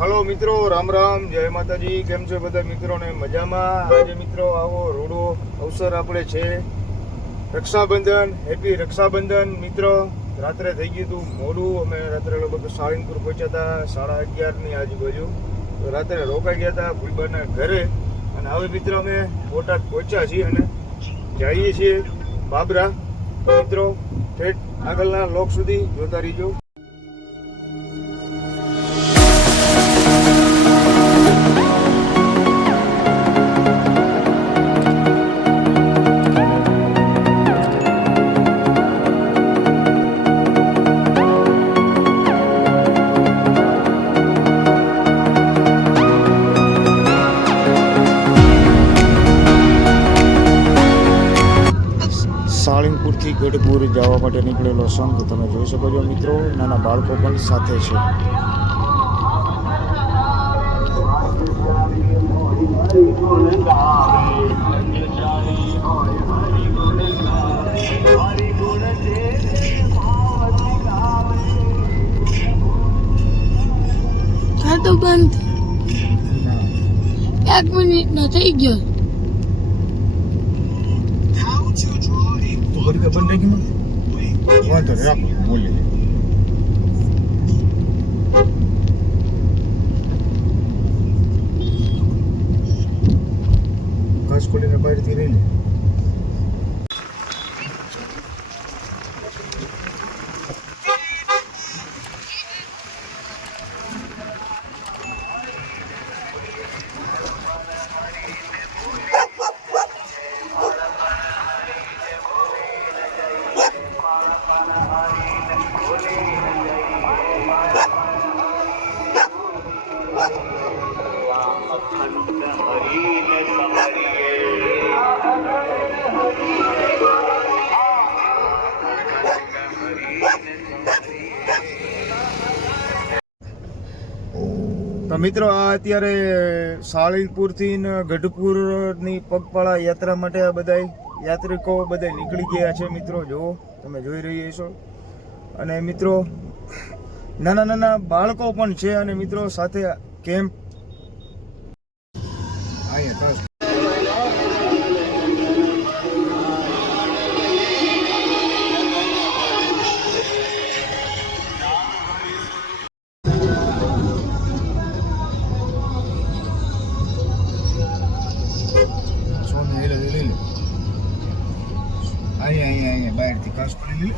Hello મિત્રો, રામ રામ, જય માતાજી, કેમ છે બધા મિત્રોને મજામાં? આજે મિત્રો આવો રૂડો અવસર આપણે છે. રક્ષાબંધન, હેપી રક્ષાબંધન મિત્રો. રાત્રે થઈ ગયું હતું મોડું, અમે રાત્રે લગભગ સાળીનપુર પહોંચ્યા હતા, સાડા અગિયારની આજુબાજુ. રાત્રે રોકાઈ ગયા હતા ભૂલબાના ઘરે. અને હવે મિત્રો અમે બોટાદ પહોંચ્યા છીએ અને જઈએ છીએ બાબરા. મિત્રો, ઠેઠ આગળના લોક સુધી જોતા રહીજો. ગઢપુર જવા માટે નીકળેલો સંઘ તમે જોઈ શકો છો મિત્રો. નાના બાળકો પણ સાથે છે. ખાતો બંધ. એક મિનિટ નો થઈ ગયો. ઘડી બંધ થઈ ગયું વાંધો રાખો બોલી ઘાસ ખોલીને બહારથી રહી તો મિત્રો, આ અત્યારે સાળીપુરથી ગઢપુરની પગપાળા યાત્રા માટે આ બધા યાત્રિકો બધા નીકળી ગયા છે મિત્રો. જુઓ, તમે જોઈ રહ્યા છો. અને મિત્રો, નાના નાના બાળકો પણ છે અને મિત્રો સાથે કેમ્પ અહીંયા અહીંયા અહીંયા બહારથી કાસ પડી લે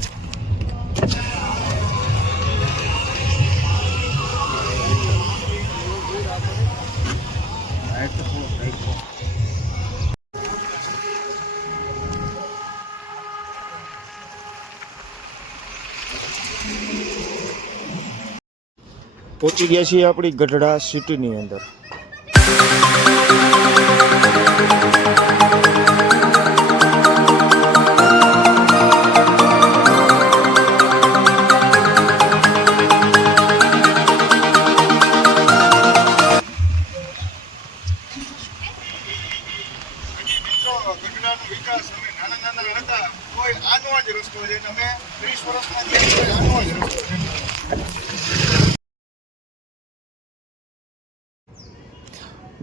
પહોંચી ગયા છીએ આપણી ગઢડા સિટીની અંદર.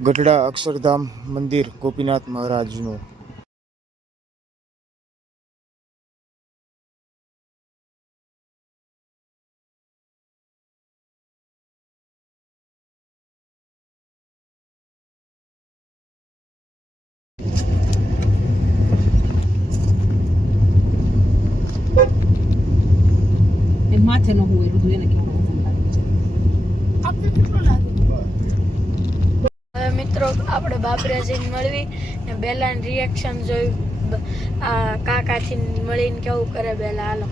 ગઢડા અક્ષરધામ મંદિર ગોપીનાથ મહારાજનું. એ માથે નો હોય એને કેવું આપણે કેટલું લાગે હવે મિત્રો બાબરા જઈને મળવી ને બેલાન રિએક્શન જોયું. આ કાકાથી મળીને કેવું કરે બેલા, હાલો.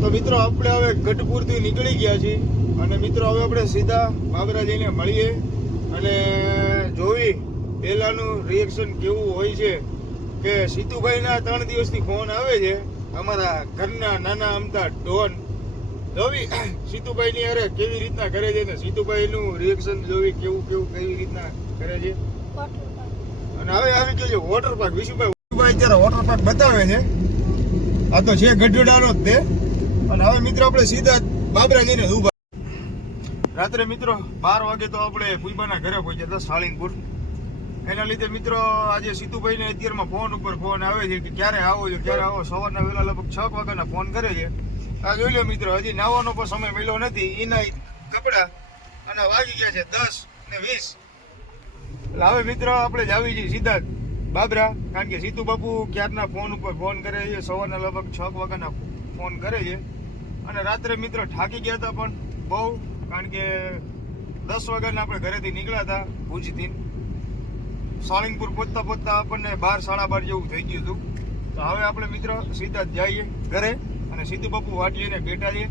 તો મિત્રો, આપણે હવે ગઢપુરથી નીકળી ગયા છીએ અને મિત્રો, હવે આપણે સીધા બાબરા જઈને મળીએ અને જોઈ પહેલાનું રિએક્શન કેવું હોય છે કે સીતુભાઈના ત્રણ દિવસથી ફોન આવે છે અમારા ઘરના નાના અમતા ડોન. જોવી, સીતુભાઈની અરે કેવી રીતના કરે છે ને સીતુભાઈનું રિએક્શન જોવી, કેવું કેવું, કેવી અને હવે આવી ગયો છે વોટર પાર્ક વિશુભાઈ વિશુભાઈ અત્યારે વોટર પાર્ક બતાવે છે. આ તો છે ગઢડાનો જ તે. અને હવે મિત્રો, આપણે સીધા બાબરા જઈને ઊભા રાત્રે મિત્રો, બાર વાગે તો આપણે ફુઈબાના ઘરે પહોંચ્યા હતા, સાળીંગપુર. એના લીધે મિત્રો, આજે સીતુભાઈને અત્યારમાં ફોન ઉપર ફોન આવે છે કે ક્યારે આવો છો, ક્યારે આવો? સવારના વહેલા લગભગ છ વાગ્યાના ફોન કરે છે. આ જોઈ લો મિત્રો, હજી નાવાનો પણ સમય મળ્યો નથી. એના કપડા અને વાગી ગયા છે દસ ને વીસ. એટલે હવે મિત્રો આપણે જ આવી છીએ સીધા બાબરા, કારણ કે સીતુ બાપુ ક્યારના ફોન ઉપર ફોન કરે છે? સવારના લગભગ છ વાગ્યાના ફોન કરે છે. અને રાત્રે મિત્રો થાકી ગયા હતા પણ બહુ, કારણ કે દસ વાગ્યાના આપણે ઘરેથી નીકળ્યા હતા ભુજથી. સાળીંગપુર પહોંચતા પહોંચતા આપણને બાર, સાડા બાર જેવું થઈ ગયું હતું. તો હવે આપણે મિત્રો સીધા જ જઈએ ઘરે અને સીધું બાપુ વાટીએ ને બેઠા છીએ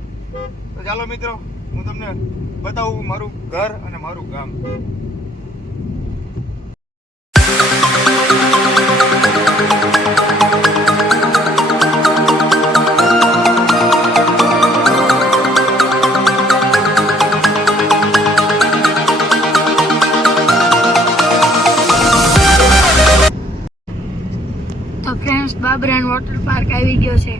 તો ચાલો મિત્રો, હું તમને બતાવું મારું ઘર અને મારું ગામ. બાબરાન વોટર પાર્ક આવી ગયો છે.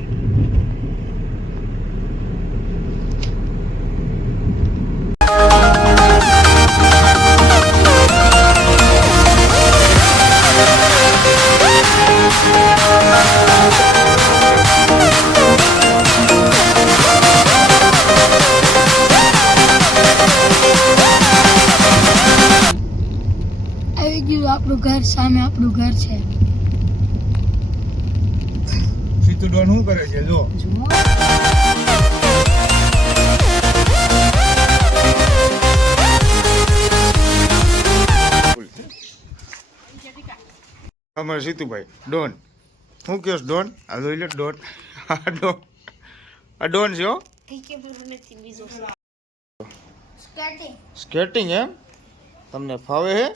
ડોન શું કરે છે જો? અમારે સીતુભાઈ ડોન. શું કહો ડોન? આ જોઈ લે ડોન. આ ડોન. આ ડોન છે હો. સ્કેટિંગ એમ? તમને ફાવે હે?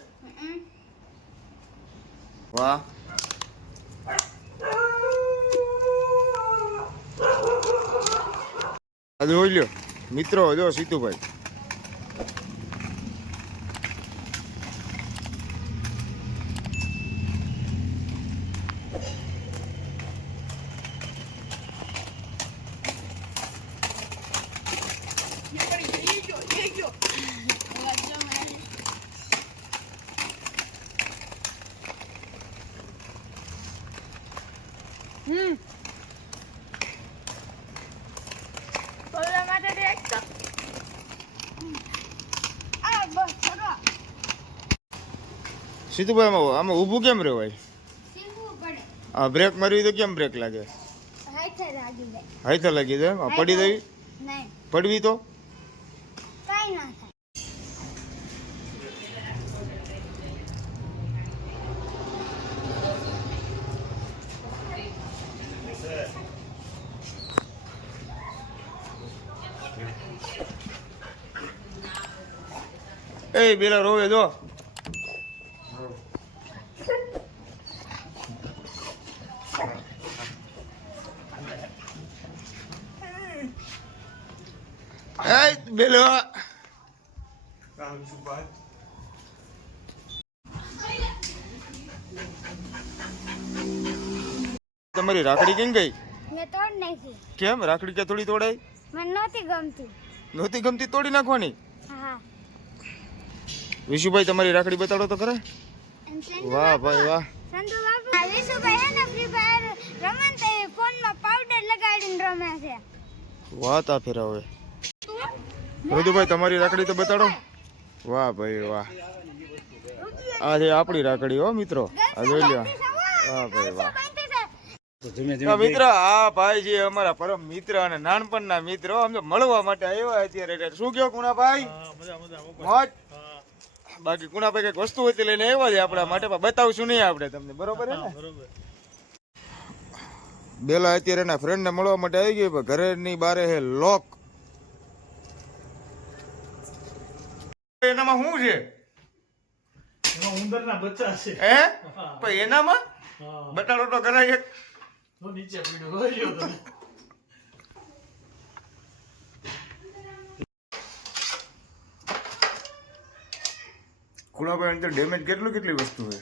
વાહ. જોઈ લ્યો. મિત્રો જો સીતુભાઈ હમ બોલવા માટે તો એક તો આ બસ ચલો સીતુભાઈ આમાં ઊભું કેમ રહેવાય આ બ્રેક મારવી તો કેમ બ્રેક લાગે? હાથે લાગી જાય. પડી દેવી પડવી તો? એ પેલા રોવે જો. એ બેલો તમારી રાખડી કેમ ગઈ? મેં તોડ નાખી. કેમ? રાખડી કે થોડી તોડાઈ? મને નહોતી ગમતી. નહોતી ગમતી તોડી નાખવાની? હા. વિશુભાઈ તમારી રાખડી બતાડો તો ખરા. વાહ ભાઈ વાહ. સંતુ બાપુ આ વિશુભાઈ હે ને ફ્રી ફાયર રમે ને તે ફોનમાં પાવડર લગાડીને રમે છે. વાત આ ફેરાવે ઋતુભાઈ તમારી રાખડી તો બતાડો. વાહ ભાઈ વાહ. આ છે આપણી રાખડી હો મિત્રો. આ જોઈ લ્યો. વાહ ભાઈ વાહ. મિત્ર આ ભાઈ જે અમારા પરમ મિત્ર અને નાનપણના મિત્રો અમને મળવા માટે આવ્યા અત્યારે. શું કહો કુણાભાઈ? મોજ. બાકી કુણાભાઈ કંઈક વસ્તુ હતી લઈને આવ્યા છે આપણા માટે પણ બતાવશું નહીં આપણે તમને બરોબર હે ને? બેલા અત્યારે એના ફ્રેન્ડ ને મળવા માટે આવી ગઈ પણ ઘરેની બારે હે લોક એનામાં શું છે? ઉંદરના બચ્ચા છે. હે? પણ એનામાં? બટાડો તો કરાય એક. નીચે પડ્યો લઈ લ્યો તમે કુણાભાઈ અંદર ડેમેજ કેટલું કેટલી વસ્તુ છે?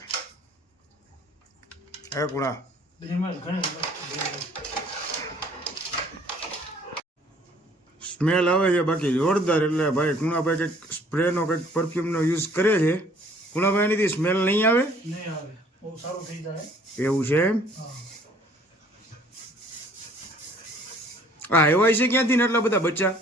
હે કુણા? સ્મેલ આવે છે બાકી જોરદાર એટલે ભાઈ કુણાભાઈ કંઈક સ્પ્રેનો કંઈક પરફ્યુમનો યુઝ કરે છે. કુણાભાઈ, એનીથી સ્મેલ નહીં આવે? એવું છે એમ? હા એવાય છે ક્યાંથી ને એટલા બધા બચ્ચા?